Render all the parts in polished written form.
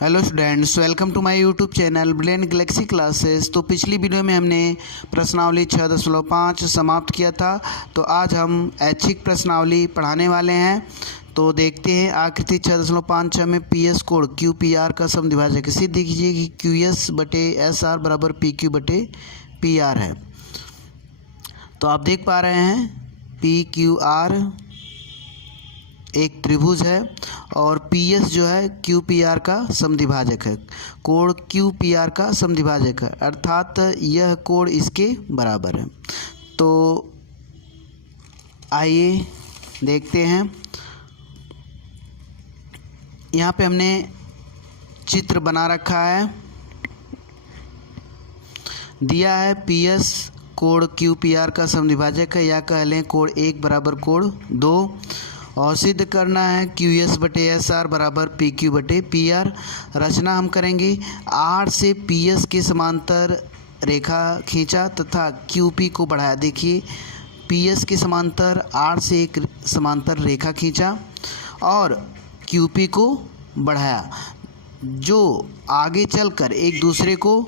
Hello students, welcome to my YouTube channel Brilliant Galaxy Classes. तो पिछली video में हमने प्रश्नावली 6.5 समाप्त किया था। तो आज हम ऐच्छिक प्रश्नावली पढ़ाने वाले हैं। तो देखते हैं आकृति 6.5 में P S code Q P R का समद्विभाजक सिद्ध कीजिए कि क्यू एस बटे एस आर बराबर पी क्यू बटे पी आर है। तो आप देख पा रहे हैं पी क्यू आर एक त्रिभुज है और पी एस जो है क्यू पी आर का समद्विभाजक है। कोण क्यू पी आर का समद्विभाजक है, अर्थात यह कोण इसके बराबर है। तो आइए देखते हैं। यहाँ पे हमने चित्र बना रखा है, दिया है पी एस कोण क्यू पी आर का समद्विभाजक है, या कह लें कोण 1 बराबर कोण 2, और सिद्ध करना है क्यू एस बटे एस आर बराबर पी क्यू बटे पी आर। रचना हम करेंगे, आर से पी एस के समांतर रेखा खींचा तथा क्यू पी को बढ़ाया। देखिए पी एस के समांतर आर से एक समांतर रेखा खींचा और क्यू पी को बढ़ाया, जो आगे चलकर एक दूसरे को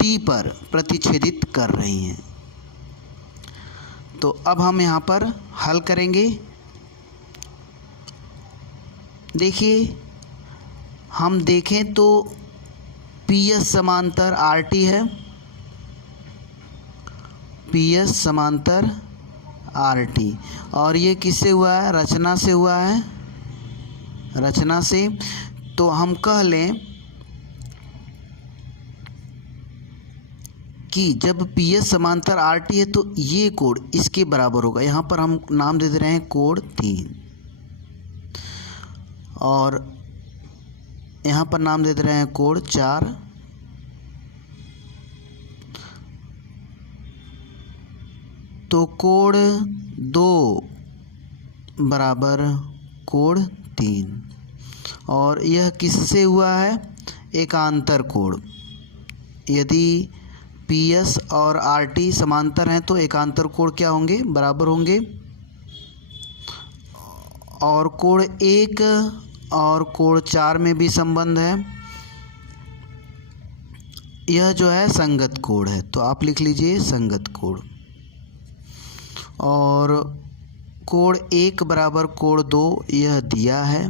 टी पर प्रतिच्छेदित कर रही हैं। तो अब हम यहाँ पर हल करेंगे। देखिए हम देखें तो पी एस समांतर आर टी है, पी एस समांतर आर टी, और ये किससे हुआ है? रचना से हुआ है, रचना से। तो हम कह लें कि जब पी एस समांतर आर टी है तो ये कोण इसके बराबर होगा। यहाँ पर हम नाम दे रहे हैं कोण 3, और यहाँ पर नाम दे रहे हैं कोण 4। तो कोण 2 बराबर कोण 3, और यह किससे हुआ है? एकांतर कोण। यदि पी एस और आर टी समांतर हैं तो एकांतर कोण क्या होंगे? बराबर होंगे। और कोण 1 और कोण 4 में भी संबंध है, यह जो है संगत कोण है, तो आप लिख लीजिए संगत कोण। और कोण 1 बराबर कोण 2 यह दिया है।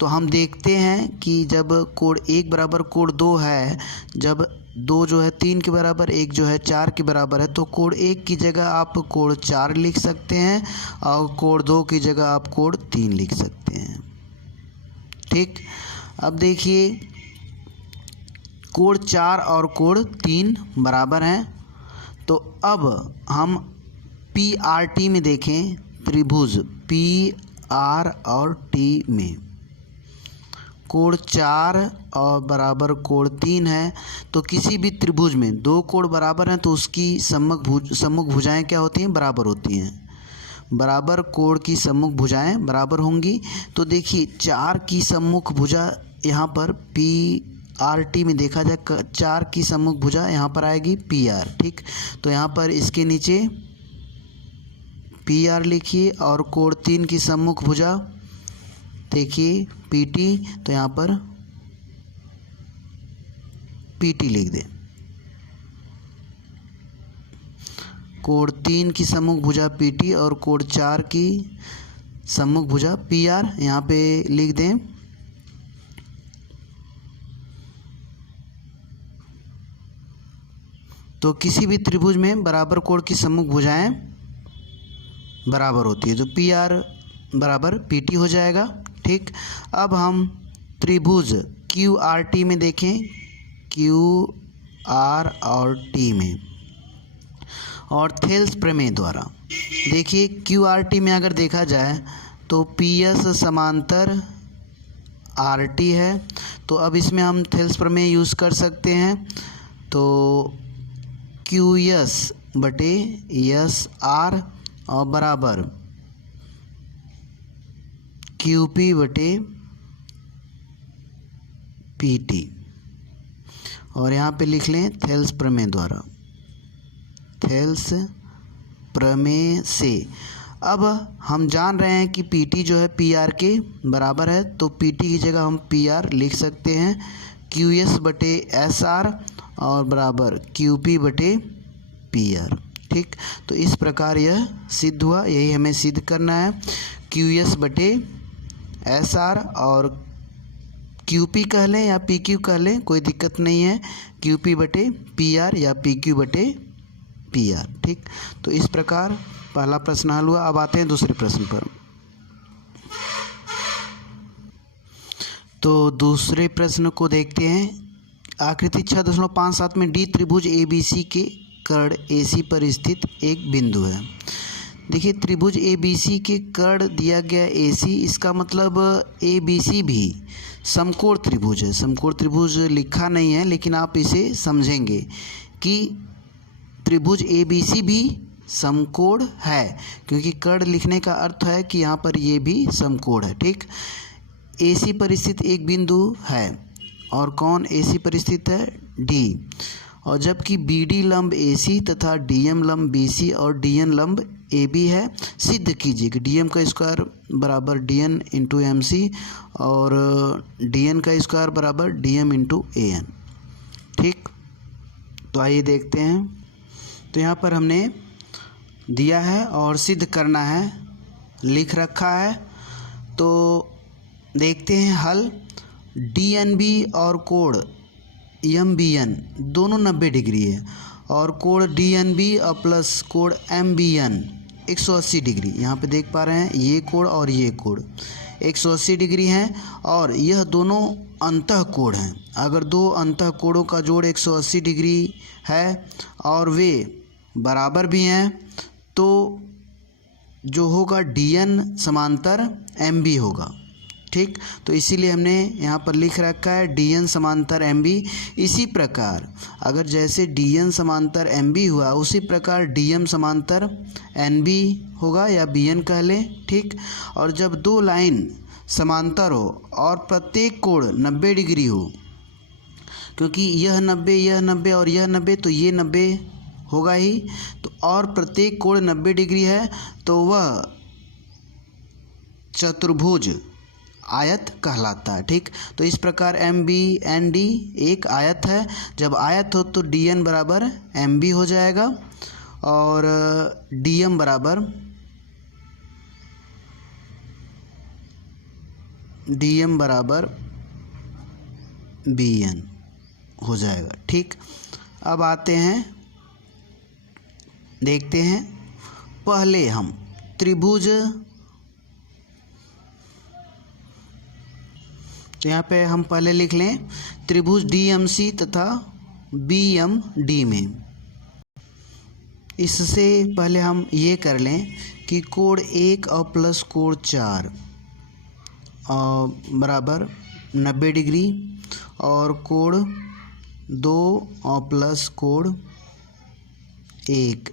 तो हम देखते हैं कि जब कोण 1 बराबर कोण 2 है, जब 2 जो है 3 के बराबर, 1 जो है 4 के बराबर है, तो कोण 1 की जगह आप कोण 4 लिख सकते हैं और कोण 2 की जगह आप कोण 3 लिख सकते हैं। ठीक, अब देखिए कोण 4 और कोण 3 बराबर हैं। तो अब हम पी आर टी में देखें, त्रिभुज पी आर और टी में कोण 4 और बराबर कोण 3 है। तो किसी भी त्रिभुज में 2 कोण बराबर हैं तो उसकी सम्मुख भुजाएं क्या होती हैं? बराबर होती हैं। बराबर कोण की सम्मुख भुजाएं बराबर होंगी। तो देखिए 4 की सम्मुख भुजा यहाँ पर पी आर टी में देखा जाए, 4 की सम्मुख भुजा यहाँ पर आएगी पी आर। ठीक, तो यहाँ पर इसके नीचे पी आर लिखिए, और कोण 3 की सम्मुख भुजा देखिए पी टी, तो यहाँ पर पी टी लिख दें। कोण 3 की सम्मुख भुजा पी टी और कोण 4 की सम्मुख भुजा पी आर यहाँ पे लिख दें। तो किसी भी त्रिभुज में बराबर कोण की सम्मुख भुजाएं बराबर होती है, तो पी आर बराबर पी टी हो जाएगा। ठीक, अब हम त्रिभुज क्यू आर टी में देखें, क्यू आर और टी में, और थेल्स प्रमेय द्वारा देखिए क्यू आर टी में अगर देखा जाए तो पी एस समांतर आर टी है। तो अब इसमें हम थेल्स प्रमेय यूज़ कर सकते हैं। तो क्यू एस बटे एस आर और बराबर क्यू पी बटे पी टी, और यहाँ पे लिख लें थेल्स प्रमेय द्वारा, थेल्स प्रमेय से। अब हम जान रहे हैं कि पी टी जो है पी आर के बराबर है, तो पी टी की जगह हम पी आर लिख सकते हैं क्यू एस बटे एस आर और बराबर क्यू पी बटे पी आर। ठीक, तो इस प्रकार यह सिद्ध हुआ, यही हमें सिद्ध करना है। क्यू एस बटे एस आर और क्यू पी कह लें या पी क्यू कह लें, कोई दिक्कत नहीं है, क्यू पी बटे पी आर या पी क्यू बटे पी आर। ठीक, तो इस प्रकार पहला प्रश्न हल हुआ। अब आते हैं दूसरे प्रश्न पर। तो दूसरे प्रश्न को देखते हैं। आकृति 6.57 में डी त्रिभुज ए बी सी के कर्ण ए सी पर स्थित एक बिंदु है। देखिए, त्रिभुज ए बी सी के कर्ण दिया गया ए सी, इसका मतलब ए बी सी भी समकोण त्रिभुज है। समकोण त्रिभुज लिखा नहीं है, लेकिन आप इसे समझेंगे कि त्रिभुज ए बी सी भी समकोण है, क्योंकि कर्ण लिखने का अर्थ है कि यहाँ पर ये भी समकोण है। ठीक, ए सी पर स्थित एक बिंदु है, और कौन ए सी पर स्थित है? डी। और जबकि बी डी लंब ए सी तथा डी एम लंब बी सी और डी एन लंब ए बी है, सिद्ध कीजिए कि डी एम का स्क्वायर बराबर D N into M C और डी एन का स्क्वायर बराबर D M into A N. ठीक, तो आइए देखते हैं। तो यहाँ पर हमने दिया है और सिद्ध करना है, लिख रखा है। तो देखते हैं हल। डी एन बी और कोण एम बी एन दोनों 90 डिग्री है, और कोण डी एन बी और प्लस कोण एम बी एन 180 डिग्री। यहाँ पे देख पा रहे हैं ये कोण और ये कोण 180 डिग्री हैं, और यह दोनों अंतः कोण हैं। अगर दो अंतः कोणों का जोड़ 180 डिग्री है और वे बराबर भी हैं, तो जो होगा डी एन समांतर एम बी होगा। ठीक, तो इसीलिए हमने यहाँ पर लिख रखा है डी एन समांतर एम बी। इसी प्रकार अगर जैसे डी एन समांतर एम बी हुआ, उसी प्रकार डी एम समांतर एन बी होगा या बी एन कह लें। ठीक, और जब दो लाइन समांतर हो और प्रत्येक कोण 90 डिग्री हो, क्योंकि यह 90 यह 90 और यह 90, तो ये 90 होगा ही, तो और प्रत्येक कोण 90 डिग्री है, तो वह चतुर्भुज आयत कहलाता है। ठीक, तो इस प्रकार एम बी एन डी एक आयत है। जब आयत हो तो डी एन बराबर एम बी हो जाएगा और डी एम बराबर बी एन हो जाएगा। ठीक, अब आते हैं, देखते हैं। पहले हम त्रिभुज, तो यहाँ पे हम पहले लिख लें त्रिभुज डी एम सी तथा बी एम डी में। इससे पहले हम ये कर लें कि कोण 1 और प्लस कोण 4 बराबर 90 डिग्री, और कोण 2 और प्लस कोण 1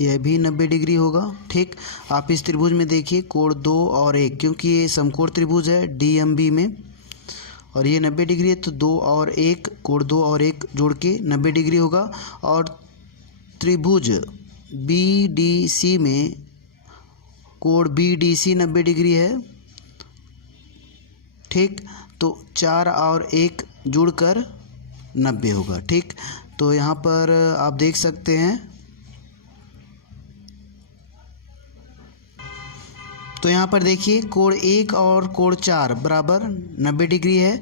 यह भी 90 डिग्री होगा। ठीक, आप इस त्रिभुज में देखिए कोण 2 और 1, क्योंकि ये समकोण त्रिभुज है डी एम बी में, और ये 90 डिग्री है, तो 2 और 1 कोण 2 और 1 जोड़ के 90 डिग्री होगा। और त्रिभुज बी डी सी में कोण बी डी सी 90 डिग्री है। ठीक, तो 4 और 1 जुड़कर 90 होगा। ठीक, तो यहाँ पर आप देख सकते हैं, तो यहाँ पर देखिए कोण 1 और कोण 4 बराबर 90 डिग्री है,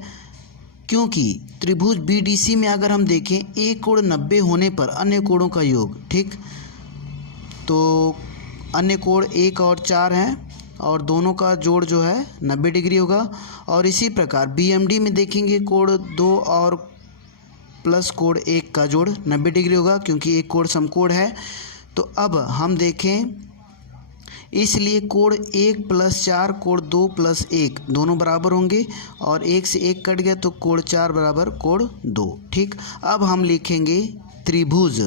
क्योंकि त्रिभुज बी डी सी में अगर हम देखें एक कोण 90 होने पर अन्य कोणों का योग। ठीक, तो अन्य कोण 1 और 4 हैं, और दोनों का जोड़ जो है 90 डिग्री होगा। और इसी प्रकार बी एम डी में देखेंगे कोण 2 और प्लस कोण 1 का जोड़ 90 डिग्री होगा, क्योंकि एक कोण समकोण है। तो अब हम देखें, इसलिए कोण 1 प्लस 4 कोण 2 प्लस 1 दोनों बराबर होंगे, और 1 से 1 कट गया तो कोण 4 बराबर कोण 2। ठीक, अब हम लिखेंगे त्रिभुज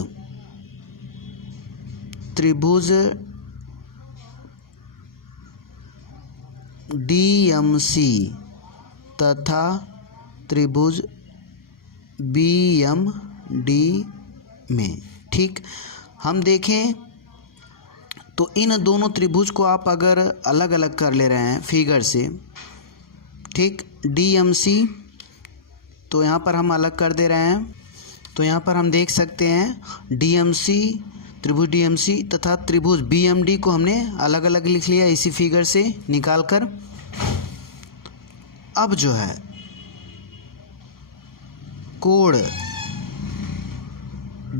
डी एम सी तथा त्रिभुज बी एम डी में। ठीक, हम देखें तो इन दोनों त्रिभुज को आप अगर अलग अलग कर ले रहे हैं फिगर से, ठीक, DMC, तो यहाँ पर हम अलग कर दे रहे हैं। तो यहाँ पर हम देख सकते हैं DMC, त्रिभुज DMC तथा त्रिभुज BMD को हमने अलग अलग लिख लिया इसी फिगर से निकाल कर। अब जो है कोण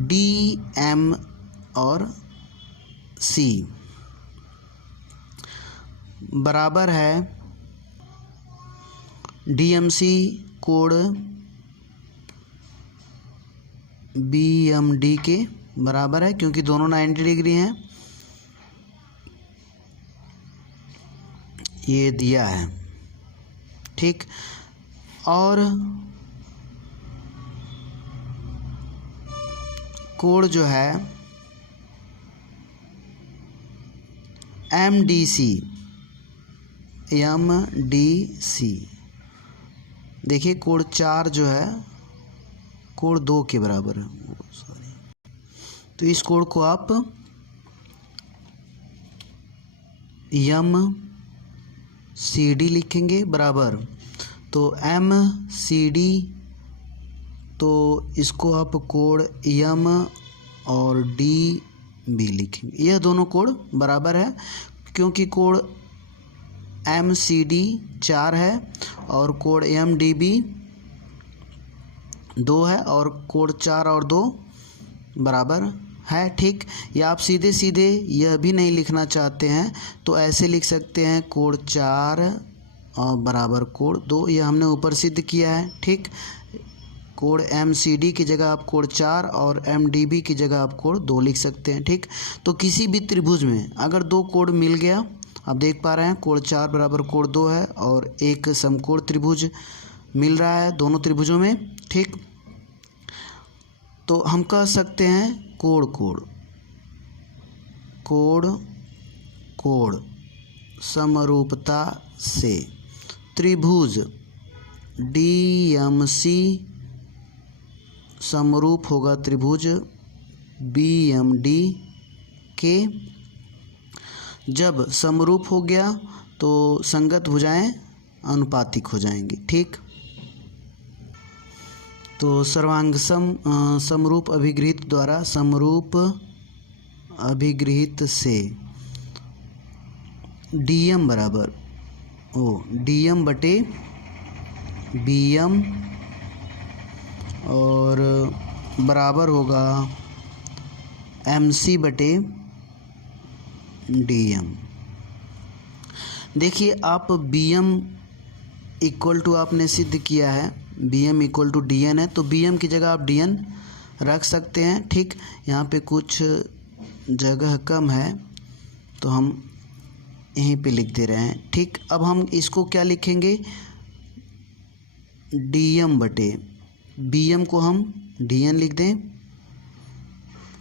DM और C बराबर है DMC कोण BMD के बराबर है, क्योंकि दोनों 90 डिग्री हैं, ये दिया है, ठीक। और कोण जो है MDC, देखिए कोण 4 जो है कोण 2 के बराबर है, सॉरी। तो इस कोण को आप MCD लिखेंगे बराबर, तो MCD, तो इसको आप कोण M और DB लिखेंगे। यह दोनों कोण बराबर है, क्योंकि कोण MCD 4 है और कोण MDB 2 है, और कोण 4 और 2 बराबर है, ठीक। या आप सीधे सीधे यह भी नहीं लिखना चाहते हैं तो ऐसे लिख सकते हैं कोण 4 और बराबर कोण 2, यह हमने ऊपर सिद्ध किया है, ठीक। कोण MCD की जगह आप कोण 4 और MDB की जगह आप कोण 2 लिख सकते हैं, ठीक। तो किसी भी त्रिभुज में अगर दो कोण मिल गया, आप देख पा रहे हैं कोण 4 बराबर कोण 2 है और एक समकोण त्रिभुज मिल रहा है दोनों त्रिभुजों में, ठीक। तो हम कह सकते हैं कोण समरूपता से त्रिभुज DMC समरूप होगा त्रिभुज BMD के। जब समरूप हो गया तो संगत भुजाएं अनुपातिक हो जाएंगी, ठीक। तो सर्वांग समरूप अभिगृहित द्वारा समरूप अभिगृहित से DM बराबर DM बटे BM और बराबर होगा MC बटे DM। देखिए आप BM इक्वल टू आपने सिद्ध किया है, BM इक्वल टू DN है, तो BM की जगह आप DN रख सकते हैं, ठीक। यहाँ पे कुछ जगह कम है तो हम यहीं पे लिख दे रहे हैं, ठीक। अब हम इसको क्या लिखेंगे, DM बटे BM को हम DN लिख दें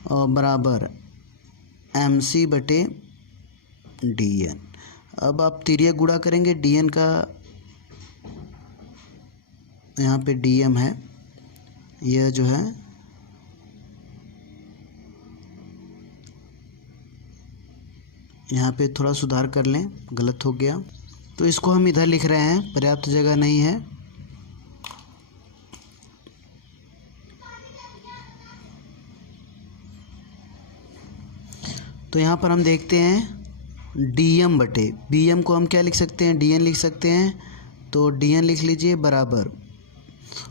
और बराबर MC बटे DN। अब आप तिर्यक गुणा करेंगे, DN का यहाँ पे DM है, यह जो है यहाँ पे थोड़ा सुधार कर लें, गलत हो गया, तो इसको हम इधर लिख रहे हैं, पर्याप्त जगह नहीं है। तो यहाँ पर हम देखते हैं DM बटे BM को हम क्या लिख सकते हैं, DN लिख सकते हैं, तो DN लिख लीजिए बराबर,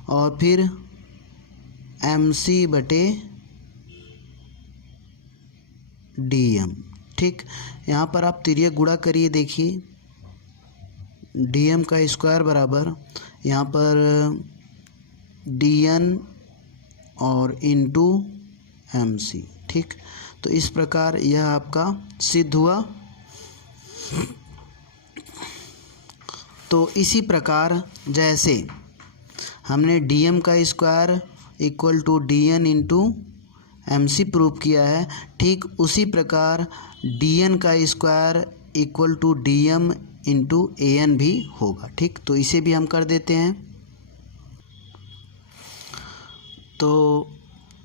और फिर MC बटे DM, ठीक। यहाँ पर आप तिर्यक गुणा करिए, देखिए DM का स्क्वायर बराबर यहाँ पर DN और इंटू MC, ठीक। तो इस प्रकार यह आपका सिद्ध हुआ। तो इसी प्रकार जैसे हमने DM का square equal to DN into MC prove किया है, ठीक उसी प्रकार DN का square equal to DM into AN भी होगा, ठीक। तो इसे भी हम कर देते हैं। तो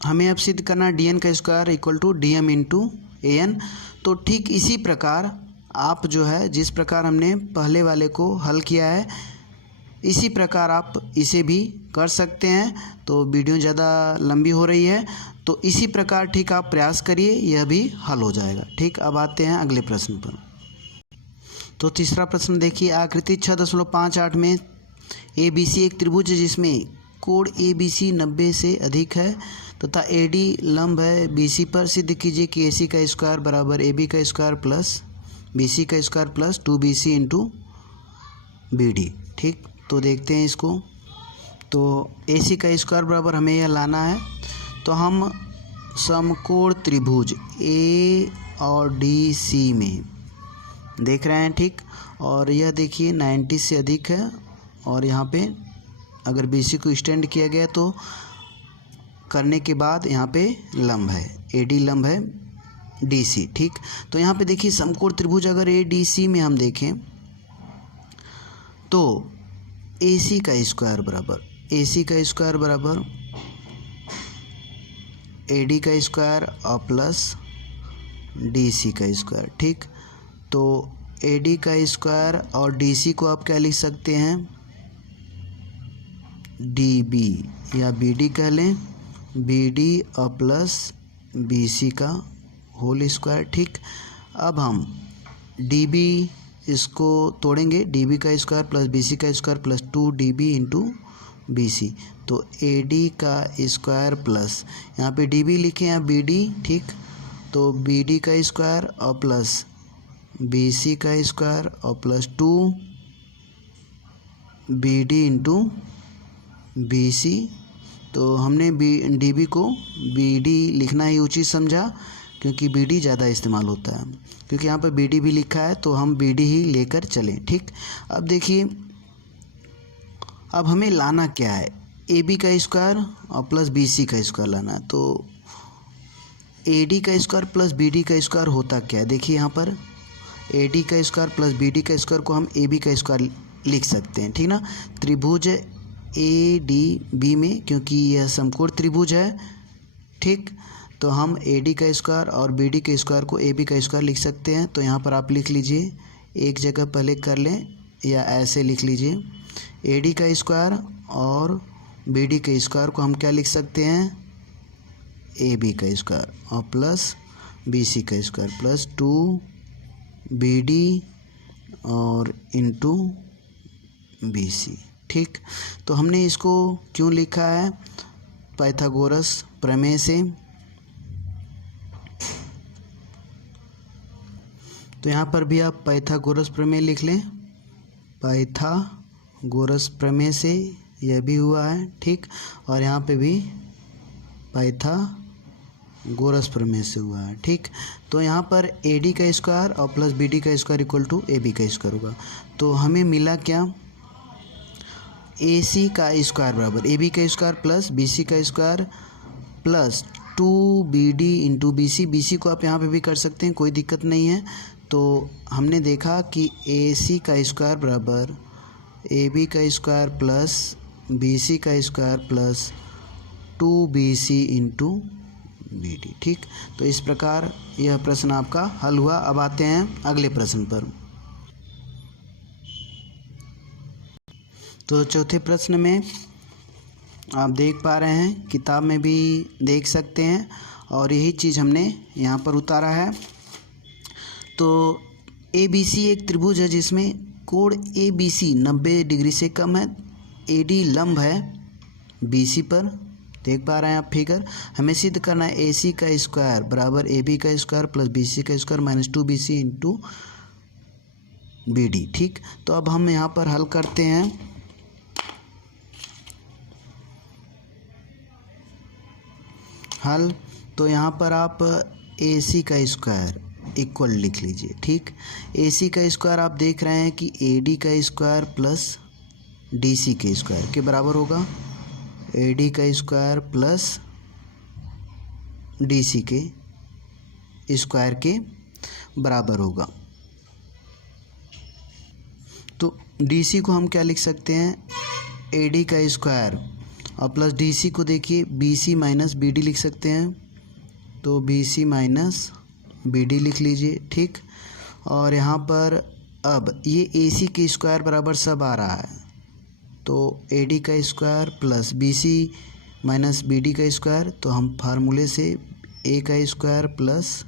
हमें अब सिद्ध करना DN का square equal to DM into AN। तो ठीक इसी प्रकार आप जो है जिस प्रकार हमने पहले वाले को हल किया है इसी प्रकार आप इसे भी कर सकते हैं। तो वीडियो ज़्यादा लंबी हो रही है तो इसी प्रकार ठीक आप प्रयास करिए, यह भी हल हो जाएगा। ठीक, अब आते हैं अगले प्रश्न पर। तो तीसरा प्रश्न देखिए, आकृति 6.58 में ABC एक त्रिभुज है जिसमें कोण ABC 90 से अधिक है तथा AD लंब है BC पर। सिद्ध कीजिए कि AC का स्क्वायर बराबर AB का स्क्वायर प्लस BC का square plus 2BC into BD। ठीक, तो देखते हैं इसको। तो AC का स्क्वायर बराबर हमें यह लाना है, तो हम समकोण त्रिभुज A और DC में देख रहे हैं। ठीक, और यह देखिए 90 से अधिक है और यहाँ पे अगर BC को एक्सटेंड किया गया तो करने के बाद यहाँ पे लंब है AD लंब है DC। ठीक, तो यहाँ पे देखिए समकोण त्रिभुज अगर ADC में हम देखें तो AC का स्क्वायर बराबर AD का स्क्वायर और प्लस DC का स्क्वायर। ठीक, तो AD का स्क्वायर और DC को आप क्या लिख सकते हैं DB या BD कह लें, BD और प्लस BC का होल स्क्वायर। ठीक, अब हम DB इसको तोड़ेंगे, DB का स्क्वायर प्लस BC का square plus 2DB into BC। तो AD का स्क्वायर प्लस यहाँ पे DB लिखें या BD। ठीक, तो BD का स्क्वायर और प्लस BC का स्क्वायर और प्लस 2BD इंटू BC। तो हमने DB को BD लिखना ही उचित समझा क्योंकि BD ज़्यादा इस्तेमाल होता है, क्योंकि यहाँ पर BD भी लिखा है तो हम BD ही लेकर चलें। ठीक, अब देखिए अब हमें लाना क्या है, AB का स्क्वायर और प्लस BC का स्क्वायर लाना है। तो AD का स्क्वायर प्लस BD का स्क्वायर होता क्या है, देखिए यहाँ पर AD का स्क्वायर प्लस BD का स्क्वायर को हम AB का स्क्वायर लिख सकते हैं। ठीक ना, त्रिभुज ADB में क्योंकि यह समकोण त्रिभुज है। ठीक, तो हम AD का स्क्वायर और BD के स्क्वायर को AB का स्क्वायर लिख सकते हैं। तो यहाँ पर आप लिख लीजिए, एक जगह पहले कर लें या ऐसे लिख लीजिए, AD का स्क्वायर और BD के स्क्वायर को हम क्या लिख सकते हैं AB का स्क्वायर और प्लस BC का स्क्वायर प्लस 2BD और इंटू BC। ठीक, तो हमने इसको क्यों लिखा है, पाइथागोरस प्रमेय से। तो यहाँ पर भी आप पाइथागोरस प्रमेय लिख लें, पाइथागोरस प्रमेय से यह भी हुआ है। ठीक, और यहाँ पे भी पाइथागोरस प्रमेय से हुआ है। ठीक, तो यहाँ पर AD का स्क्वायर और प्लस BD का स्क्वायर इक्वल टू AB का स्क्वायर होगा। तो हमें मिला क्या, AC का स्क्वायर बराबर AB का स्क्वायर प्लस BC का square plus 2BD into BC को आप यहाँ पे भी कर सकते हैं, कोई दिक्कत नहीं है। तो हमने देखा कि AC का स्क्वायर बराबर AB का स्क्वायर प्लस BC का square plus 2BC into BD। ठीक, तो इस प्रकार यह प्रश्न आपका हल हुआ। अब आते हैं अगले प्रश्न पर। तो चौथे प्रश्न में आप देख पा रहे हैं, किताब में भी देख सकते हैं और यही चीज़ हमने यहाँ पर उतारा है। तो ABC एक त्रिभुज है जिसमें कोण ABC 90 डिग्री से कम है, AD लंब है BC पर। देख पा रहे हैं आप फिगर। हमें सिद्ध करना है AC का स्क्वायर बराबर AB का स्क्वायर प्लस BC का square minus 2BC into BD। ठीक, तो अब हम यहाँ पर हल करते हैं। हल, तो यहाँ पर आप AC का स्क्वायर इक्वल लिख लीजिए। ठीक, AC का स्क्वायर आप देख रहे हैं कि AD का स्क्वायर प्लस DC के स्क्वायर के बराबर होगा, AD का स्क्वायर प्लस DC के स्क्वायर के बराबर होगा। तो DC को हम क्या लिख सकते हैं, AD का स्क्वायर और प्लस DC को देखिए BC माइनस BD लिख सकते हैं। तो BC माइनस BD लिख लीजिए, ठीक। और यहाँ पर अब ये AC के स्क्वायर बराबर सब आ रहा है, तो AD का square plus BC minus BD का स्क्वायर, तो हम फार्मूले से A का स्क्वायर प्लस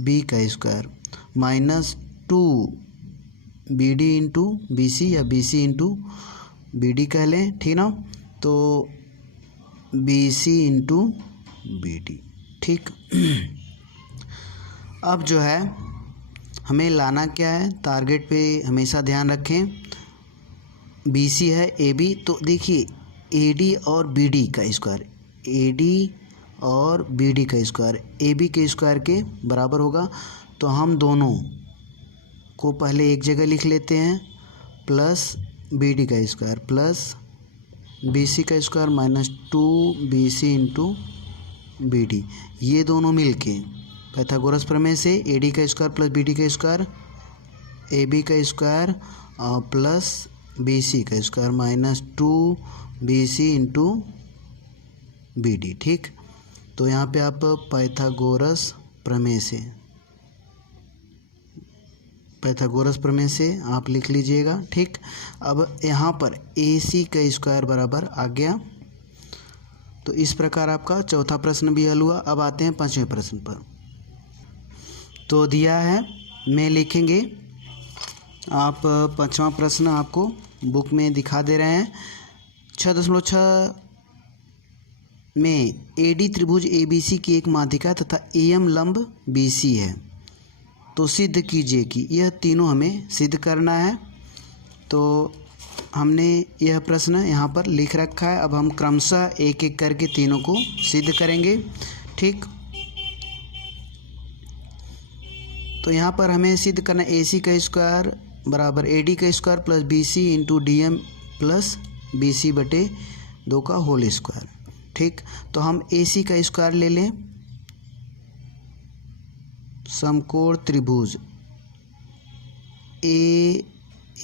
B का square minus 2BD into BC या BC इंटू BD कह लें, ठीक ना। तो BC इंटू BD, ठीक। अब जो है हमें लाना क्या है, टारगेट पे हमेशा ध्यान रखें। BC है AB, तो देखिए AD और BD का स्क्वायर, AD और BD का स्क्वायर AB के स्क्वायर के बराबर होगा। तो हम दोनों को पहले एक जगह लिख लेते हैं, प्लस BD का स्क्वायर प्लस BC का square minus 2BC into BD, ये दोनों मिलके पाइथागोरस प्रमेय से AD का स्क्वायर प्लस BD का स्क्वायर AB का स्क्वायर प्लस BC का square minus 2BC into BD, ठीक। तो यहाँ पे आप पाइथागोरस प्रमेय से आप लिख लीजिएगा, ठीक। अब यहाँ पर AC का स्क्वायर बराबर आ गया। तो इस प्रकार आपका चौथा प्रश्न भी हल हुआ। अब आते हैं पांचवें प्रश्न पर। तो दिया है में लिखेंगे, आप पांचवा प्रश्न आपको बुक में दिखा दे रहे हैं। 6.6 में AD त्रिभुज ABC की एक माध्यिका तथा AM लंब BC है, तो सिद्ध कीजिए कि यह तीनों हमें सिद्ध करना है। तो हमने यह प्रश्न यहाँ पर लिख रखा है। अब हम क्रमशः एक एक करके तीनों को सिद्ध करेंगे, ठीक। तो यहाँ पर हमें सिद्ध करना AC का स्क्वायर बराबर AD का square plus BC into DM plus BC बटे 2 का होल स्क्वायर, ठीक। तो हम AC का स्क्वायर ले लें, समकोण त्रिभुज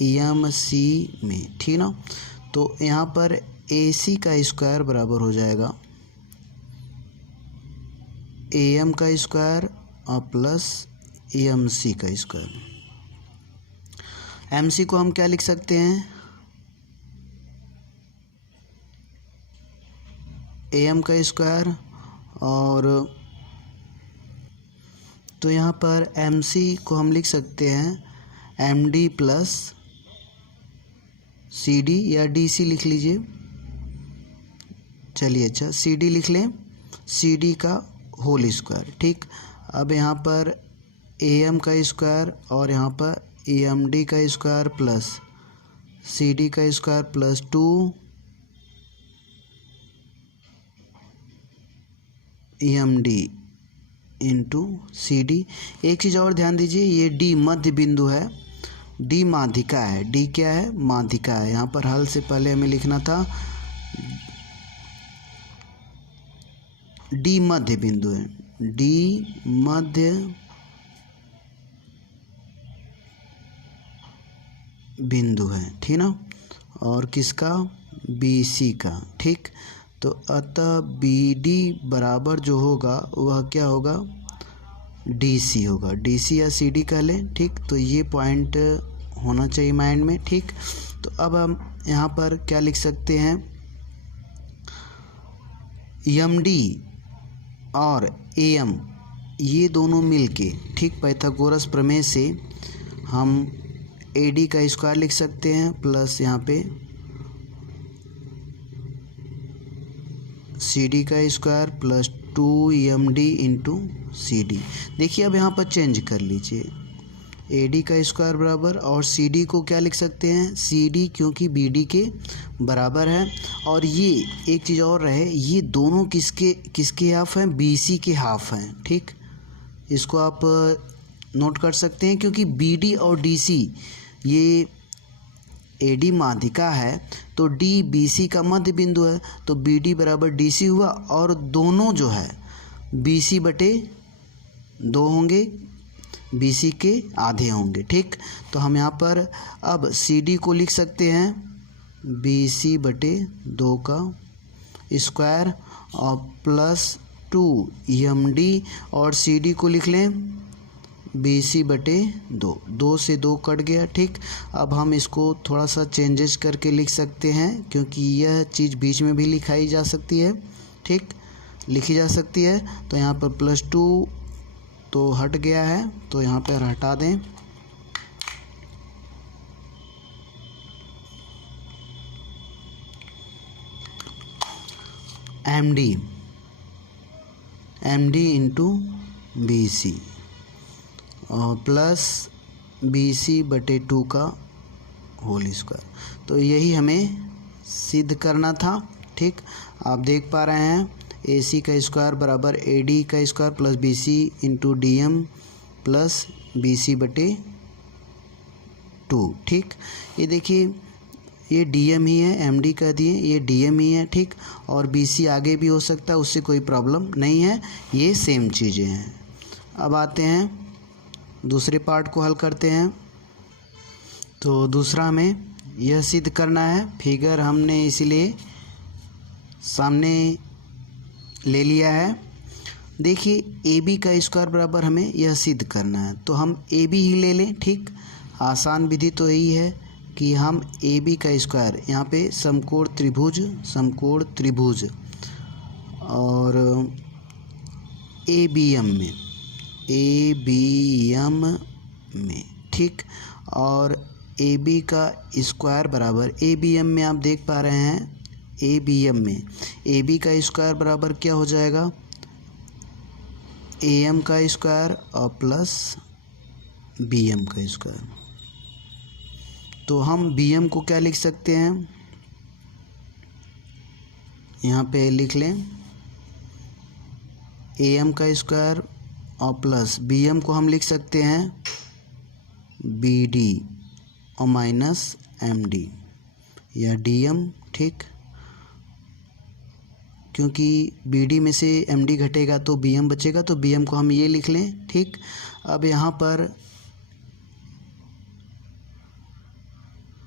AMC में, ठीक ना। तो यहाँ पर AC का स्क्वायर बराबर हो जाएगा AM का स्क्वायर और प्लस AMC का स्क्वायर। MC को हम क्या लिख सकते हैं, AM का स्क्वायर, और तो यहाँ पर MC को हम लिख सकते हैं MD प्लस CD या DC लिख लीजिए। चलिए अच्छा CD लिख लें, CD का होल स्क्वायर, ठीक। अब यहाँ पर AM का स्क्वायर और यहाँ पर AMD का स्क्वायर प्लस CD का square plus 2 AMD into CD। एक चीज़ और ध्यान दीजिए, ये D मध्य बिंदु है, D माध्यिका है। D क्या है, माध्यिका है। यहाँ पर हल से पहले हमें लिखना था D मध्य बिंदु है, D मध्य बिंदु है, ठीक ना। और किसका, BC का, ठीक। तो अतः BD बराबर जो होगा वह क्या होगा, DC होगा, DC या CD कह लें, ठीक। तो ये पॉइंट होना चाहिए माइंड में, ठीक। तो अब हम यहाँ पर क्या लिख सकते हैं, MD और AM ये दोनों मिलके, ठीक, पाइथागोरस प्रमेय से हम AD का स्क्वायर लिख सकते हैं प्लस यहाँ पे CD का square plus 2MD into CD। देखिए अब यहाँ पर चेंज कर लीजिए, AD का स्क्वायर बराबर, और CD को क्या लिख सकते हैं, CD, क्योंकि BD के बराबर है। और ये एक चीज़ और रहे, ये दोनों किसके हाफ हैं, BC के हाफ हैं, ठीक। इसको आप नोट कर सकते हैं, क्योंकि BD और DC ये AD माध्यिका है, तो D BC का मध्य बिंदु है, तो BD बराबर DC हुआ, और दोनों जो है BC बटे 2 होंगे, BC के आधे होंगे, ठीक। तो हम यहाँ पर अब CD को लिख सकते हैं BC बटे 2 का स्क्वायर और प्लस 2 डी और सी डी को लिख लें BC/2। 2 से 2 कट गया। ठीक, अब हम इसको थोड़ा सा चेंजेस करके लिख सकते हैं क्योंकि यह चीज़ बीच में भी लिखाई जा सकती है। ठीक, लिखी जा सकती है। तो यहाँ पर +2 तो हट गया है, तो यहाँ पर हटा दें। MD इंटू BC और प्लस BC/2 का होल स्क्वायर। तो यही हमें सिद्ध करना था। ठीक, आप देख पा रहे हैं AC का स्क्वायर बराबर AD का square plus BC into DM plus BC/2। ठीक, ये देखिए ये DM ही है, MD कर दिए, ये DM ही है। ठीक, और BC आगे भी हो सकता है, उससे कोई प्रॉब्लम नहीं है, ये सेम चीज़ें हैं। अब आते हैं दूसरे पार्ट को हल करते हैं। तो दूसरा हमें यह सिद्ध करना है, फिगर हमने इसीलिए सामने ले लिया है। देखिए AB का स्क्वायर बराबर हमें यह सिद्ध करना है, तो हम AB ही ले लें। ठीक, आसान विधि तो यही है कि हम AB का स्क्वायर, यहाँ पे समकोण त्रिभुज और ABM में ठीक, और AB का स्क्वायर बराबर ABM में आप देख पा रहे हैं ABM में AB का स्क्वायर बराबर क्या हो जाएगा, AM का स्क्वायर और प्लस BM का स्क्वायर। तो हम BM को क्या लिख सकते हैं, यहाँ पे लिख लें AM का स्क्वायर और प्लस BM को हम लिख सकते हैं BD और माइनस MD या DM। ठीक, क्योंकि BD में से MD घटेगा तो BM बचेगा, तो BM को हम ये लिख लें। ठीक, अब यहाँ पर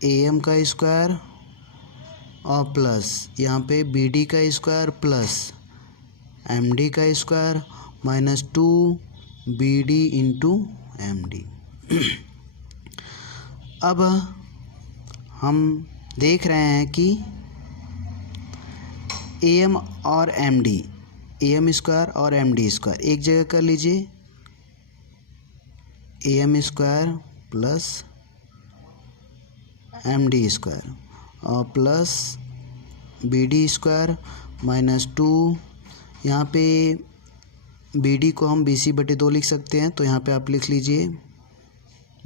AM का स्क्वायर और प्लस यहाँ पे BD का स्क्वायर प्लस MD का square minus 2BD into MD। अब हम देख रहे हैं कि AM और MD, AM स्क्वायर और MD स्क्वायर एक जगह कर लीजिए, AM square plus MD square और प्लस BD स्क्वायर माइनस 2, यहाँ पे BD को हम BC/2 लिख सकते हैं, तो यहाँ पे आप लिख लीजिए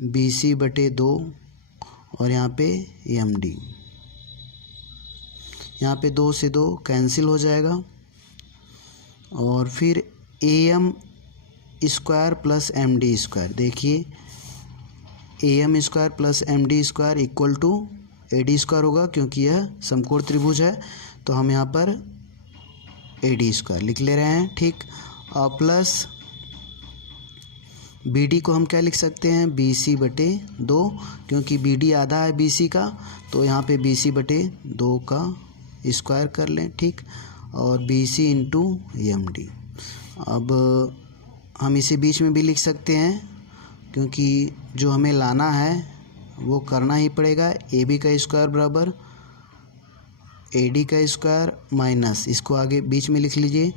BC/2 और यहाँ पे MD। यहाँ पे 2 से 2 कैंसिल हो जाएगा और फिर AM square plus MD square. देखिए AM square plus MD square equal to AD square होगा, क्योंकि यह समकोण त्रिभुज है, तो हम यहाँ पर AD स्क्वायर लिख ले रहे हैं। ठीक, और प्लस BD को हम क्या लिख सकते हैं BC/2, क्योंकि BD आधा है BC का, तो यहाँ पे BC/2 का स्क्वायर कर लें। ठीक, और BC इंटू MD। अब हम इसे बीच में भी लिख सकते हैं, क्योंकि जो हमें लाना है वो करना ही पड़ेगा। AB का स्क्वायर बराबर AD का स्क्वायर माइनस, इसको आगे बीच में लिख लीजिए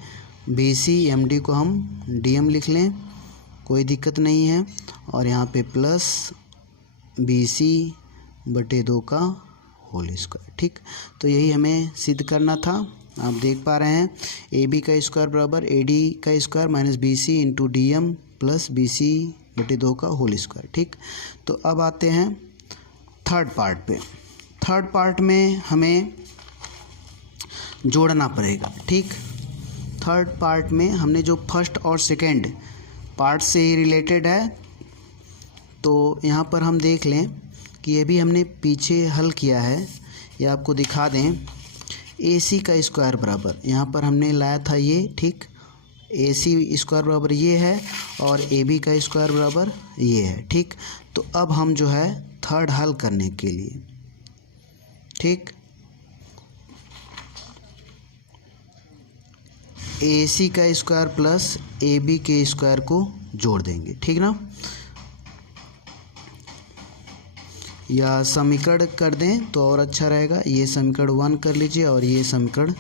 BC, MD को हम DM लिख लें, कोई दिक्कत नहीं है, और यहाँ पे प्लस BC/2 का होल स्क्वायर। ठीक, तो यही हमें सिद्ध करना था। आप देख पा रहे हैं AB का स्क्वायर बराबर AD का square minus BC into DM plus BC/2 का होल स्क्वायर। ठीक, तो अब आते हैं थर्ड पार्ट पे। थर्ड पार्ट में हमें जोड़ना पड़ेगा। ठीक, थर्ड पार्ट में हमने जो फर्स्ट और सेकंड पार्ट से ही रिलेटेड है, तो यहाँ पर हम देख लें कि ये भी हमने पीछे हल किया है, ये आपको दिखा दें। AC का स्क्वायर बराबर यहाँ पर हमने लाया था ये। ठीक, AC स्क्वायर बराबर ये है और AB का स्क्वायर बराबर ये है। ठीक, तो अब हम जो है थर्ड हल करने के लिए, ठीक, AC का स्क्वायर प्लस AB के स्क्वायर को जोड़ देंगे, ठीक ना, या समीकरण कर दें तो और अच्छा रहेगा। ये समीकरण 1 कर लीजिए और ये समीकरण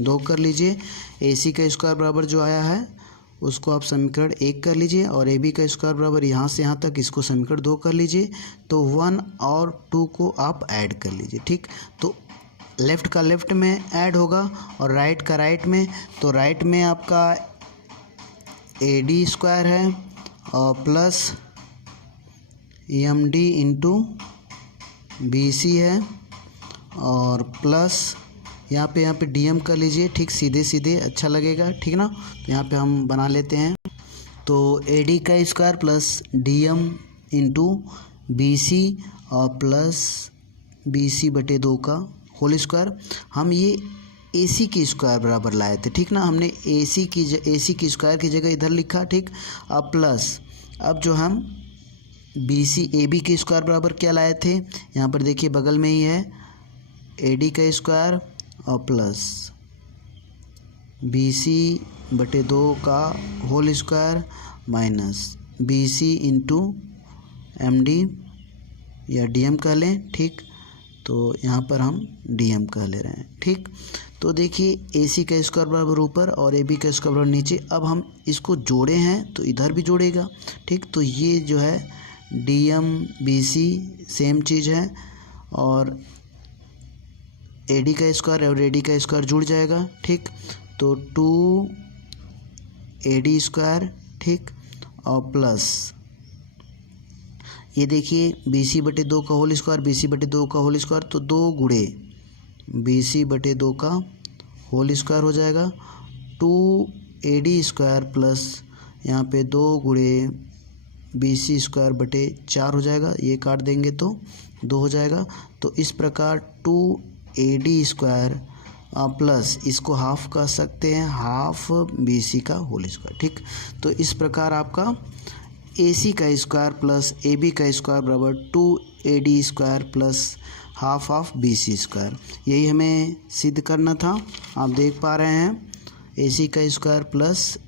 2 कर लीजिए। AC का स्क्वायर बराबर जो आया है उसको आप समीकरण 1 कर लीजिए और AB का स्क्वायर बराबर यहाँ से यहाँ तक इसको समीकरण 2 कर लीजिए। तो 1 और 2 को आप ऐड कर लीजिए, ठीक। तो लेफ़्ट का लेफ़्ट में ऐड होगा और राइट का राइट में। तो राइट में आपका AD स्क्वायर है और प्लस MD इंटू BC है और प्लस यहाँ पे DM कर लीजिए, ठीक, सीधे सीधे अच्छा लगेगा, ठीक ना। तो यहाँ पे हम बना लेते हैं। तो AD का square plus DM into BC और प्लस BC बटे 2 का होल स्क्वायर। हम ये AC की स्क्वायर बराबर लाए थे, ठीक ना, हमने AC की स्क्वायर की जगह इधर लिखा, ठीक। अब प्लस अब जो हम AB के स्क्वायर बराबर क्या लाए थे, यहाँ पर देखिए बगल में ही है AD का स्क्वायर और प्लस BC बटे 2 का whole square minus BC into MD या DM कह लें, ठीक। तो यहाँ पर हम DM कह ले रहे हैं, ठीक। तो देखिए AC का स्क्वायर बराबर ऊपर और AB का स्क्वायर बराबर नीचे। अब हम इसको जोड़े हैं तो इधर भी जोड़ेगा, ठीक। तो ये जो है DM BC सेम चीज़ है और AD का स्क्वायर और AD का स्क्वायर जुड़ जाएगा, ठीक। तो 2AD स्क्वायर, ठीक, और प्लस ये देखिए BC बटे 2 का होल स्क्वायर, BC बटे 2 का होल स्क्वायर, तो 2 गुणे BC बटे 2 का होल स्क्वायर हो जाएगा। 2AD स्क्वायर प्लस यहाँ पे 2 गुणे BC स्क्वायर बटे 4 हो जाएगा, ये काट देंगे तो 2 हो जाएगा। तो इस प्रकार 2AD स्क्वायर प्लस इसको हाफ कर सकते हैं, हाफ BC का होल स्क्वायर, ठीक। तो इस प्रकार आपका AC का स्क्वायर प्लस AB का स्क्वायर बराबर 2AD square plus half of BC square, यही हमें सिद्ध करना था। आप देख पा रहे हैं AC का स्क्वायर प्लस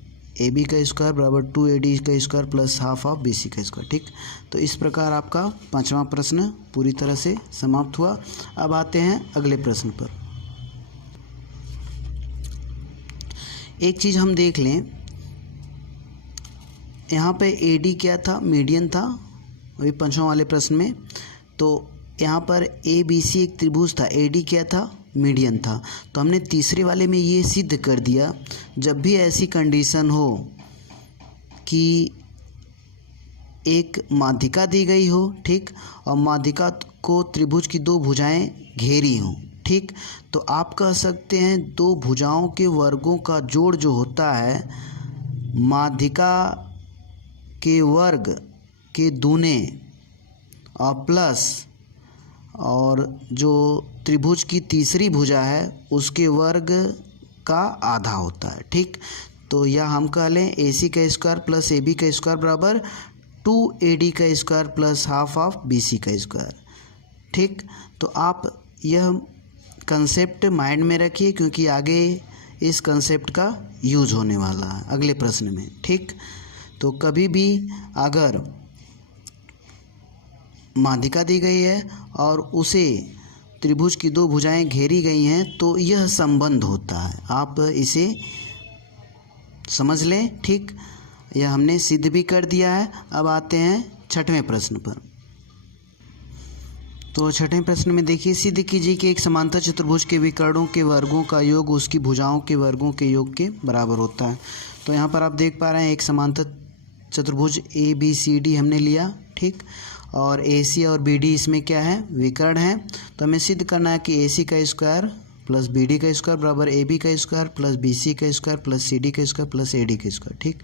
AB का स्क्वायर बराबर 2AD का square plus half of BC का स्क्वायर, ठीक। तो इस प्रकार आपका 5वां प्रश्न पूरी तरह से समाप्त हुआ। अब आते हैं अगले प्रश्न पर। एक चीज़ हम देख लें, यहाँ पे AD क्या था, मीडियन था, अभी 5वां वाले प्रश्न में। तो यहाँ पर ABC एक त्रिभुज था, AD क्या था, मीडियन था। तो हमने तीसरे वाले में ये सिद्ध कर दिया, जब भी ऐसी कंडीशन हो कि एक माध्यिका दी गई हो, ठीक, और माध्यिका को त्रिभुज की 2 भुजाएं घेरी हों, ठीक, तो आप कह सकते हैं 2 भुजाओं के वर्गों का जोड़ जो होता है माध्यिका के वर्ग के दूने और प्लस और जो त्रिभुज की तीसरी भुजा है उसके वर्ग का आधा होता है, ठीक। तो यह हम कह लें AC का स्क्वायर प्लस AB का स्क्वायर बराबर 2AD का square plus half of BC का स्क्वायर, ठीक। तो आप यह कंसेप्ट माइंड में रखिए क्योंकि आगे इस कंसेप्ट का यूज होने वाला है अगले प्रश्न में, ठीक। तो कभी भी अगर माध्यिका दी गई है और उसे त्रिभुज की 2 भुजाएं घेरी गई हैं तो यह संबंध होता है, आप इसे समझ लें, ठीक। यह हमने सिद्ध भी कर दिया है। अब आते हैं 6वें प्रश्न पर। तो 6वें प्रश्न में देखिए, सिद्ध कीजिए कि एक समांतर चतुर्भुज के विकर्णों के वर्गों का योग उसकी भुजाओं के वर्गों के योग के बराबर होता है। तो यहाँ पर आप देख पा रहे हैं एक समांतर चतुर्भुज ABCD हमने लिया, ठीक, और AC और BD इसमें क्या है, विकर्ण है। तो हमें सिद्ध करना है कि AC का स्क्वायर प्लस BD का स्क्वायर बराबर AB का स्क्वायर प्लस BC का स्क्वायर प्लस CD का स्क्वायर प्लस AD का स्क्वायर, ठीक।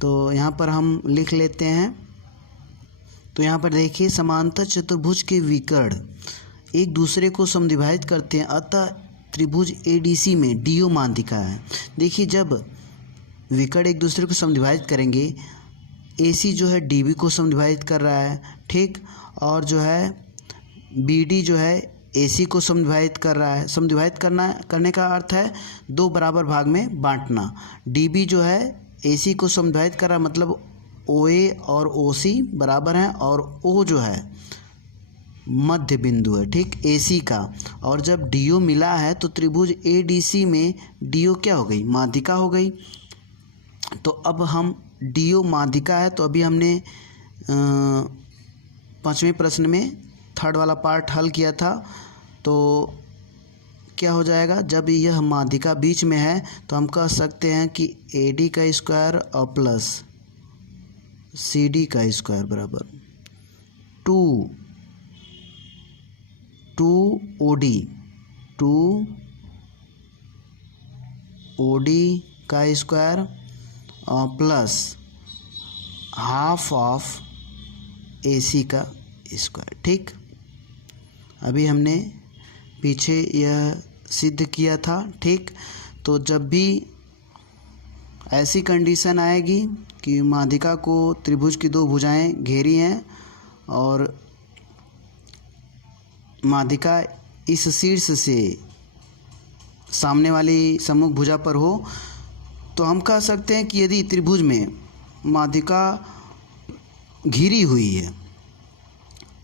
तो यहाँ पर हम लिख लेते हैं। तो यहाँ पर देखिए समांतर चतुर्भुज के विकर्ण एक दूसरे को समद्विभाजित करते हैं, अतः त्रिभुज ADC में DO माध्यिका है। देखिए जब विकर्ण एक दूसरे को समद्विभाजित करेंगे, AC जो है DB को समद्विभाजित कर रहा है, ठीक, और जो है BD जो है AC को समद्विभाजित कर रहा है। समद्विभाजित करने का अर्थ है दो बराबर भाग में बांटना। DB जो है AC को समद्विभाजित कर रहा है, मतलब OA और OC बराबर हैं और O जो है मध्य बिंदु है, ठीक, AC का। और जब DO मिला है तो त्रिभुज ADC में DO क्या हो गई, माध्यिका हो गई। तो अब हम DO माध्यिका है, तो अभी हमने 5वें प्रश्न में थर्ड वाला पार्ट हल किया था। तो क्या हो जाएगा, जब यह माध्यिका बीच में है तो हम कह सकते हैं कि AD का स्क्वायर और प्लस CD का स्क्वायर बराबर 2OD का स्क्वायर और प्लस हाफ ऑफ AC का स्क्वायर, ठीक। अभी हमने पीछे यह सिद्ध किया था, ठीक। तो जब भी ऐसी कंडीशन आएगी कि माध्यिका को त्रिभुज की दो भुजाएं घेरी हैं और माध्यिका इस शीर्ष से सामने वाली सम्मुख भुजा पर हो, तो हम कह सकते हैं कि यदि त्रिभुज में माध्यिका घिरी हुई है,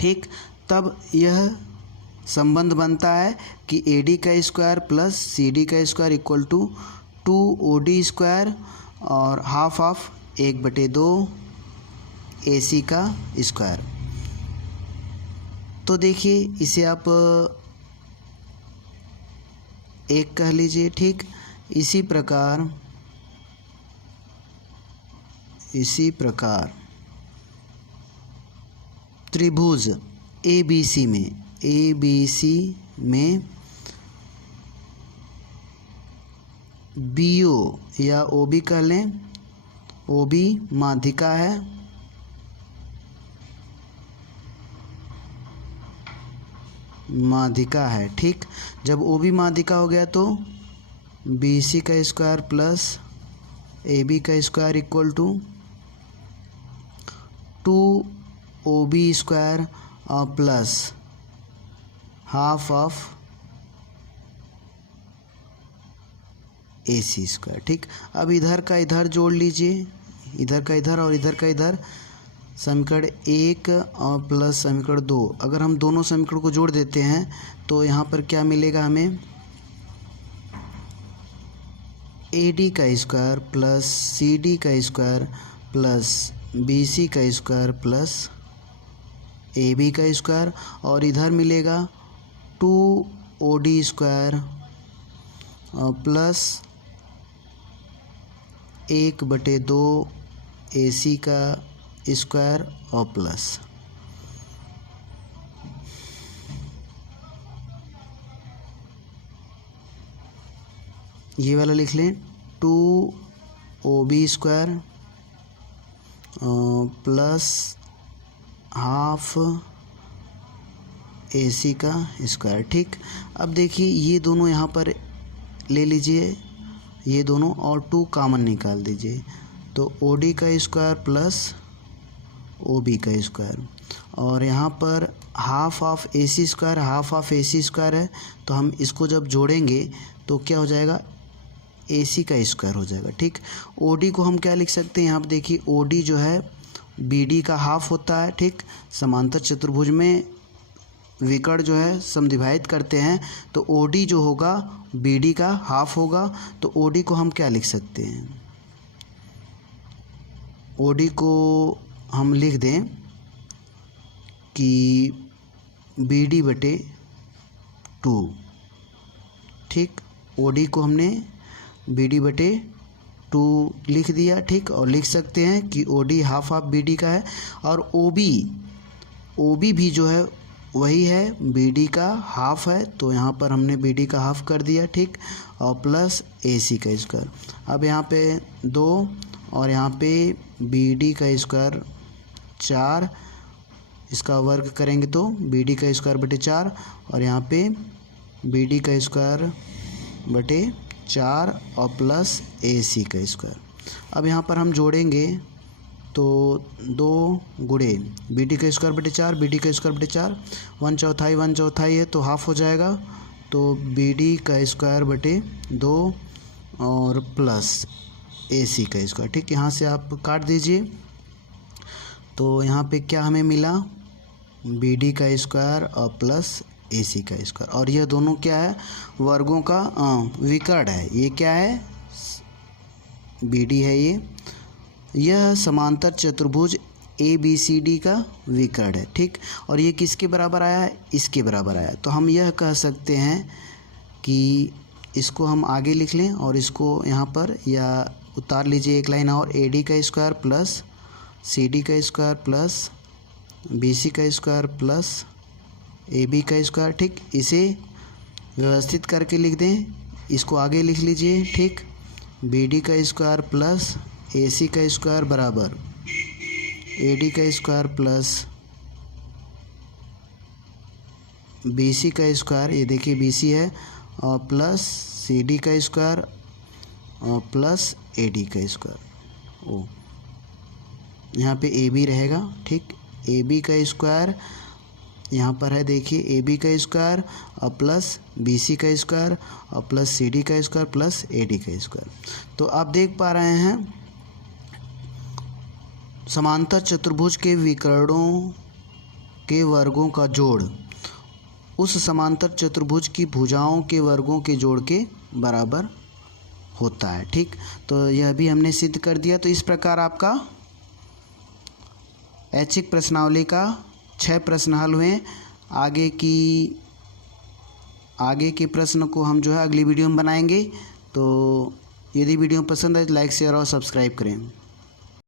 ठीक, तब यह संबंध बनता है कि AD का स्क्वायर प्लस CD का square equal to 2OD square और हाफ ऑफ 1/2 AC का स्क्वायर। तो देखिए इसे आप एक कह लीजिए, ठीक। इसी प्रकार त्रिभुज ABC में BO या OB कह लें, OB माध्यिका है, ठीक। जब OB माध्यिका हो गया तो BC का स्क्वायर प्लस AB का square equal to 2OB square और plus half of AC square, ठीक। अब इधर का इधर जोड़ लीजिए, इधर का इधर और इधर का इधर, समीकरण 1 और प्लस समीकरण 2। अगर हम दोनों समीकरण को जोड़ देते हैं तो यहाँ पर क्या मिलेगा हमें, AD का स्क्वायर प्लस CD का स्क्वायर प्लस BC का स्क्वायर प्लस AB का स्क्वायर, और इधर मिलेगा 2OD स्क्वायर और प्लस 1/2 AC का स्क्वायर और प्लस ये वाला लिख लें 2OB square plus half AC का स्क्वायर, ठीक। अब देखिए ये दोनों यहाँ पर ले लीजिए, ये दोनों, और 2 कॉमन निकाल दीजिए, तो OD का स्क्वायर प्लस OB का स्क्वायर, और यहाँ पर half of AC square, half of AC square है, तो हम इसको जब जोड़ेंगे तो क्या हो जाएगा, AC का स्क्वायर हो जाएगा, ठीक। OD को हम क्या लिख सकते हैं, यहाँ पर देखिए OD जो है BD का हाफ होता है, ठीक। समांतर चतुर्भुज में विकर्ण जो है समद्विभाजित करते हैं, तो OD जो होगा BD का हाफ होगा, तो OD को हम क्या लिख सकते हैं, OD को हम लिख दें कि BD/2, ठीक। OD को हमने BD/2 लिख दिया, ठीक। और लिख सकते हैं कि OD हाफ ऑफ BD का है, और OB भी जो है वही है, BD का हाफ है, तो यहाँ पर हमने BD का हाफ कर दिया, ठीक। और प्लस AC का स्क्वायर। अब यहाँ पे 2 और यहाँ पे BD का स्क्वायर 4, इसका वर्ग करेंगे तो BD का स्क्वायर/4, और यहाँ पे BD का स्क्वायर/4 और प्लस AC का स्क्वायर। अब यहाँ पर हम जोड़ेंगे तो 2 गुणे बी डी का स्क्वायर बटे 4, बी डी का स्क्वायर बटे 4, 1/4 है तो हाफ हो जाएगा, तो बी डी का स्क्वायर बटे 2 और प्लस ए सी का स्क्वायर। ठीक, यहाँ से आप काट दीजिए, तो यहाँ पे क्या हमें मिला, बी डी का स्क्वायर और प्लस ए सी का स्क्वायर, और यह दोनों क्या है, वर्गों का विकर्ण है। ये क्या है, बी डी है यह समांतर चतुर्भुज ए बी सी डी का विकर्ण है। ठीक, और ये किसके बराबर आया है, इसके बराबर आया है। तो हम यह कह सकते हैं कि इसको हम आगे लिख लें और इसको यहाँ पर या उतार लीजिए एक लाइन और, ए डी का स्क्वायर प्लस सी डी का स्क्वायर प्लस बी सी का स्क्वायर प्लस ए बी का स्क्वायर। ठीक, इसे व्यवस्थित करके लिख दें, इसको आगे लिख लीजिए। ठीक, बी डी का स्क्वायर प्लस ए सी का स्क्वायर बराबर ए डी का स्क्वायर प्लस बी सी का स्क्वायर, ये देखिए बी सी है, और प्लस सी डी का स्क्वायर और प्लस ए डी का स्क्वायर। ओ, यहाँ पे ए बी रहेगा। ठीक, ए बी का स्क्वायर यहाँ पर है, देखिए ए बी का स्क्वायर और प्लस बी सी का स्क्वायर और प्लस सी डी का स्क्वायर प्लस ए डी का स्क्वायर। तो आप देख पा रहे हैं समांतर चतुर्भुज के विकर्णों के वर्गों का जोड़ उस समांतर चतुर्भुज की भुजाओं के वर्गों के जोड़ के बराबर होता है। ठीक, तो यह भी हमने सिद्ध कर दिया। तो इस प्रकार आपका ऐच्छिक प्रश्नावली का 6 प्रश्न हल हुए। आगे के प्रश्न को हम जो है अगली वीडियो में बनाएंगे। तो यदि वीडियो पसंद आए तो लाइक शेयर और सब्सक्राइब करें।